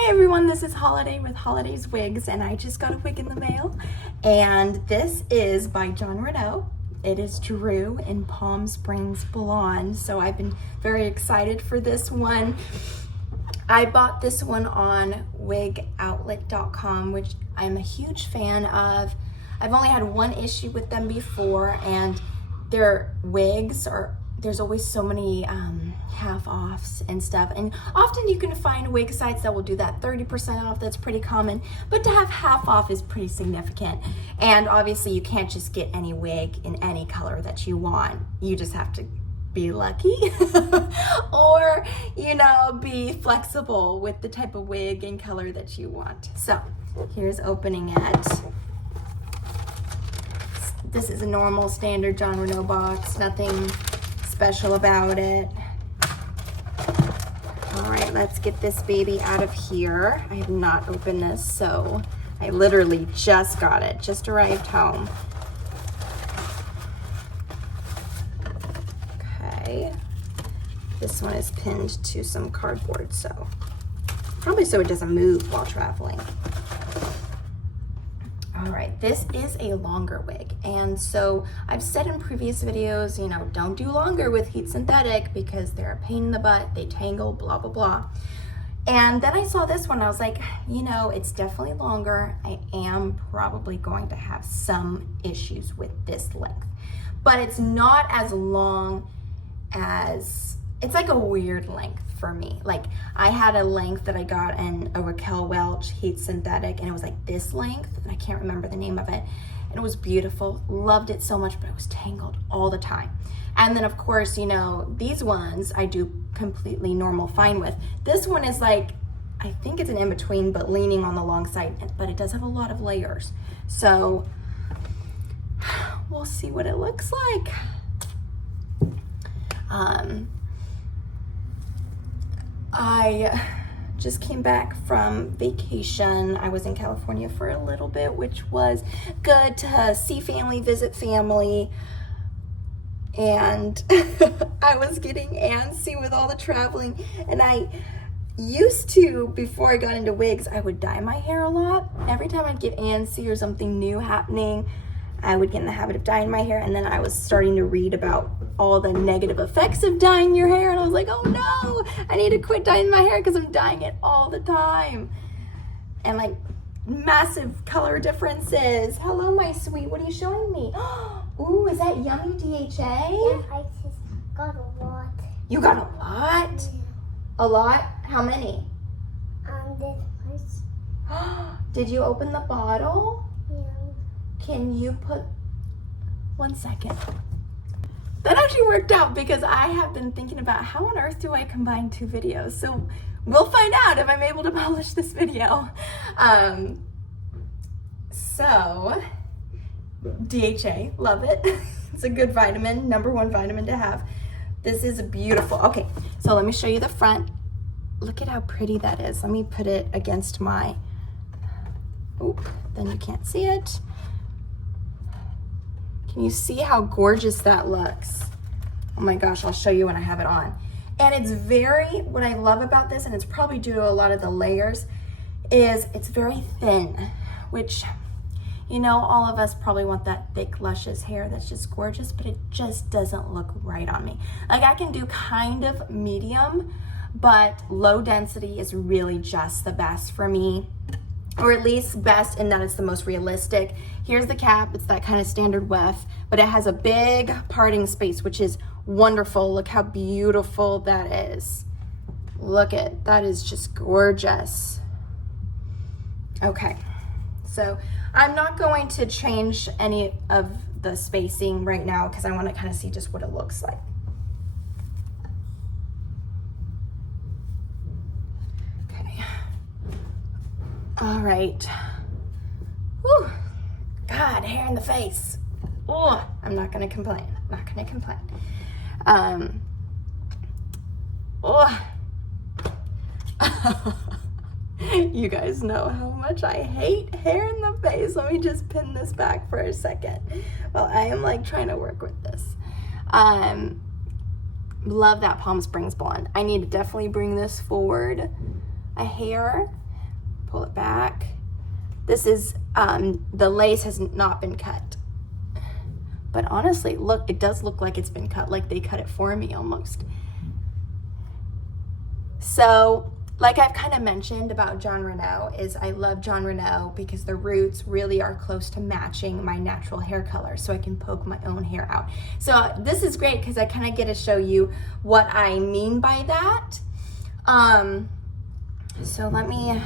Hi everyone, this is Holiday with Holiday's Wigs, and I just got a wig in the mail, and this is by Jon Renau. It is Drew in Palm Springs Blonde, so I've been very excited for this one. I bought this one on wigoutlet.com, which I'm a huge fan of. I've only had one issue with them before, and their wigs are, there's always so many half-offs and stuff, and often you can find wig sites that will do that 30% off. That's pretty common, but to have half off is pretty significant. And obviously you can't just get any wig in any color that you want. You just have to be lucky or, you know, be flexible with the type of wig and color that you want. So here's opening it. This is a normal standard Jon Renau box, nothing special about it. All right, let's get this baby out of here. I have not opened this, so I literally just got it, just arrived home. Okay, this one is pinned to some cardboard, so probably so it doesn't move while traveling. All right, this is a longer wig, and so I've said in previous videos, you know, don't do longer with heat synthetic because they're a pain in the butt, they tangle, blah, blah, blah. And then I saw this one, I was like, you know, it's definitely longer. I am probably going to have some issues with this length, but it's not as long as, it's like a weird length for me. Like I had a length that I got in a Raquel Welch heat synthetic, and it was like this length, and I can't remember the name of it, and it was beautiful, loved it so much, but it was tangled all the time. And then of course, you know, these ones I do completely normal fine with. This one is like, I think it's an in-between, but leaning on the long side, but it does have a lot of layers, so we'll see what it looks like. I just came back from vacation. I was in California for a little bit, which was good to see family, visit family. And I was getting antsy with all the traveling. And I used to, before I got into wigs, I would dye my hair a lot. Every time I'd get antsy or something new happening, I would get in the habit of dyeing my hair. And then I was starting to read about all the negative effects of dyeing your hair, and I was like, oh no, I need to quit dyeing my hair because I'm dyeing it all the time. And like massive color differences. Hello, my sweet, what are you showing me? Ooh, is that yummy DHA? Yeah, I just got a lot. You got a lot? Yeah. A lot? How many? This much. Did you open the bottle? Yeah. Can you put, 1 second. That actually worked out because I have been thinking about how on earth do I combine two videos. So we'll find out if I'm able to publish this video. So DHA, love it. It's a good vitamin, #1 vitamin to have. This is beautiful. Okay, so let me show you the front. Look at how pretty that is. Let me put it against my, oop, then you can't see it. Can you see how gorgeous that looks? Oh my gosh, I'll show you when I have it on. And it's very, what I love about this, and it's probably due to a lot of the layers, is it's very thin, which, you know, all of us probably want that thick, luscious hair that's just gorgeous, but it just doesn't look right on me. Like I can do kind of medium, but low density is really just the best for me. Or at least best in that it's the most realistic. Here's the cap, it's that kind of standard weft, but it has a big parting space, which is wonderful. Look how beautiful that is. Look at, that is just gorgeous. Okay, so I'm not going to change any of the spacing right now because I want to kind of see just what it looks like. All right. Whew. God, hair in the face. Oh, I'm not gonna complain. Not gonna complain. Oh. You guys know how much I hate hair in the face. Let me just pin this back for a second. Well, I am like trying to work with this. Love that Palm Springs blonde. I need to definitely bring this forward a hair. pull it back. This is, the lace has not been cut. But honestly, look, it does look like it's been cut, like they cut it for me almost. So, like I've kind of mentioned about Jon Renau, is I love Jon Renau because the roots really are close to matching my natural hair color, so I can poke my own hair out. So this is great because I kind of get to show you what I mean by that. So let me,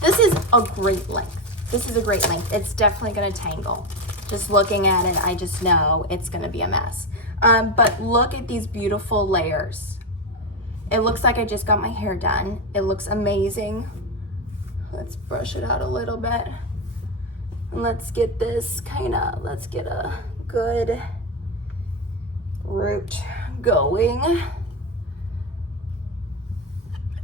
this is a great length. This is a great length. It's definitely gonna tangle. Just looking at it, I just know it's gonna be a mess. But look at these beautiful layers. It looks like I just got my hair done. It looks amazing. Let's brush it out a little bit. And let's get this let's get a good root going.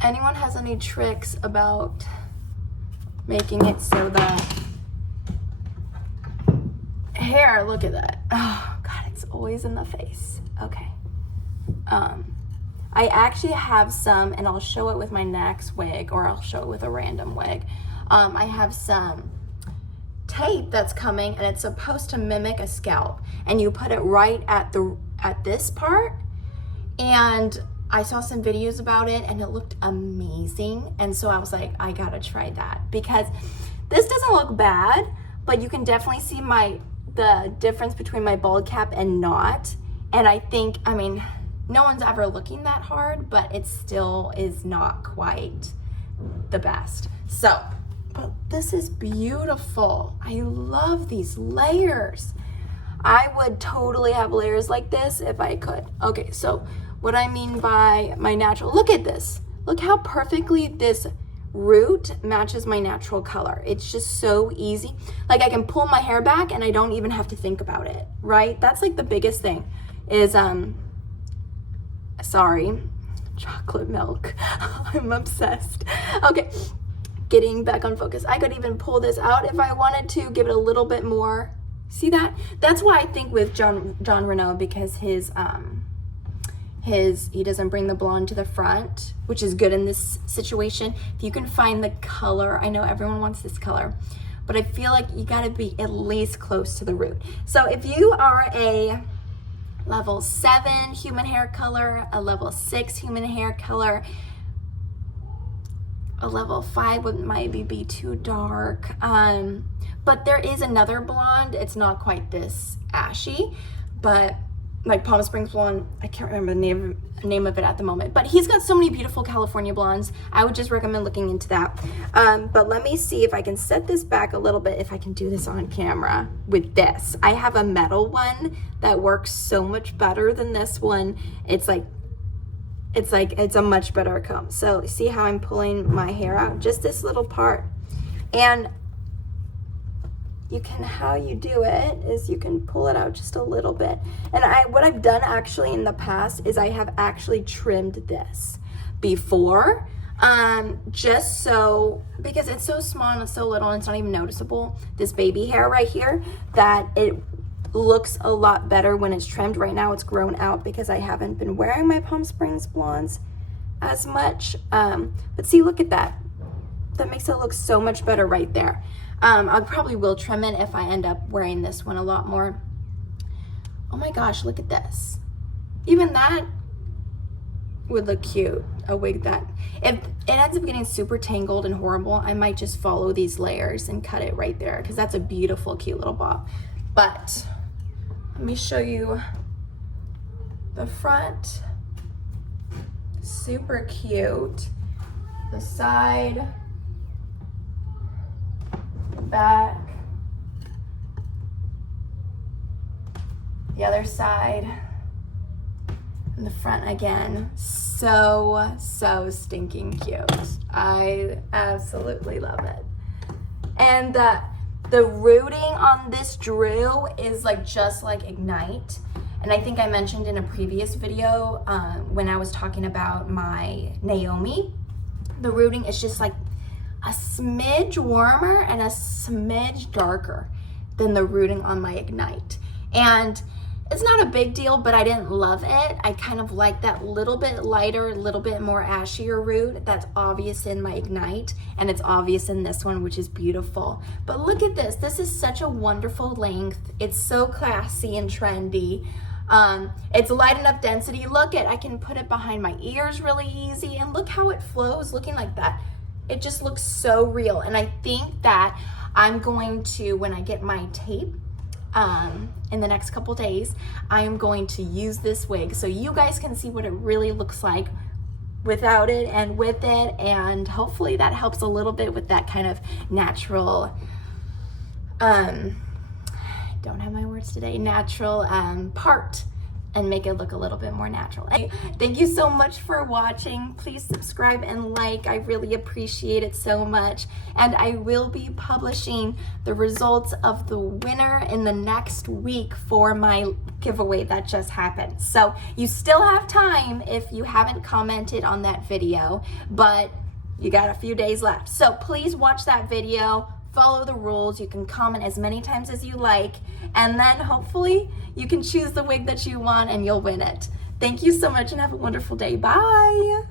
Anyone has any tricks about making it so the hair, look at that. Oh God, it's always in the face. Okay. I actually have some, and I'll show it with my next wig, or I'll show it with a random wig. I have some tape that's coming, and it's supposed to mimic a scalp, and you put it right at this part. And I saw some videos about it, and it looked amazing. And so I was like, I gotta try that, because this doesn't look bad, but you can definitely see the difference between my bald cap and not. And I think, I mean, no one's ever looking that hard, but it still is not quite the best. So, but this is beautiful. I love these layers. I would totally have layers like this if I could. Okay, so what I mean by my natural, look at this. Look how perfectly this root matches my natural color. It's just so easy. Like I can pull my hair back and I don't even have to think about it, right? That's like the biggest thing is, sorry, chocolate milk. I'm obsessed. Okay, getting back on focus. I could even pull this out if I wanted to, give it a little bit more. See that? That's why I think with Jon Renau, because he doesn't bring the blonde to the front, which is good in this situation. If you can find the color, I know everyone wants this color, but I feel like you gotta be at least close to the root. So if you are a level 7 human hair color, a level 6 human hair color, a level 5 would maybe be too dark. But there is another blonde. It's not quite this ashy, but like Palm Springs blonde, I can't remember the name of it at the moment, but he's got so many beautiful California blondes. I would just recommend looking into that. But let me see if I can set this back a little bit, if I can do this on camera with this. I have a metal one that works so much better than this one. It's a much better comb. So see how I'm pulling my hair out? Just this little part. And how you do it is you can pull it out just a little bit. And what I've done actually in the past is I have actually trimmed this before, just so, because it's so small and it's so little and it's not even noticeable, this baby hair right here, that it looks a lot better when it's trimmed. Right now it's grown out because I haven't been wearing my Palm Springs blondes as much. But see, look at that. That makes it look so much better right there. I probably will trim it if I end up wearing this one a lot more. Oh my gosh, look at this. Even that would look cute. A wig that, if it ends up getting super tangled and horrible, I might just follow these layers and cut it right there, because that's a beautiful, cute little bob. But let me show you the front. Super cute. The side. Back, the other side, and the front again. So stinking cute. I absolutely love it. And the rooting on this drill is just like Ignite. And I think I mentioned in a previous video when I was talking about my Naomi, the rooting is just like a smidge warmer and a smidge darker than the rooting on my Ignite. And It's not a big deal, but I didn't love it. I kind of like that little bit lighter, little bit more ashier root that's obvious in my Ignite, and it's obvious in this one, which is beautiful. But look at this. This is such a wonderful length. It's so classy and trendy. It's light enough density. Look at, I can put it behind my ears really easy, and look how it flows looking like that. It just looks so real. And I think that I'm going to, when I get my tape, in the next couple days, I am going to use this wig so you guys can see what it really looks like without it and with it, and hopefully that helps a little bit with that kind of natural, don't have my words today, natural part, and make it look a little bit more natural. Thank you so much for watching. Please subscribe and like. I really appreciate it so much. And I will be publishing the results of the winner in the next week for my giveaway that just happened. So you still have time if you haven't commented on that video, but you got a few days left. So please watch that video. Follow the rules. You can comment as many times as you like, and then hopefully you can choose the wig that you want and you'll win it. Thank you so much and have a wonderful day. Bye.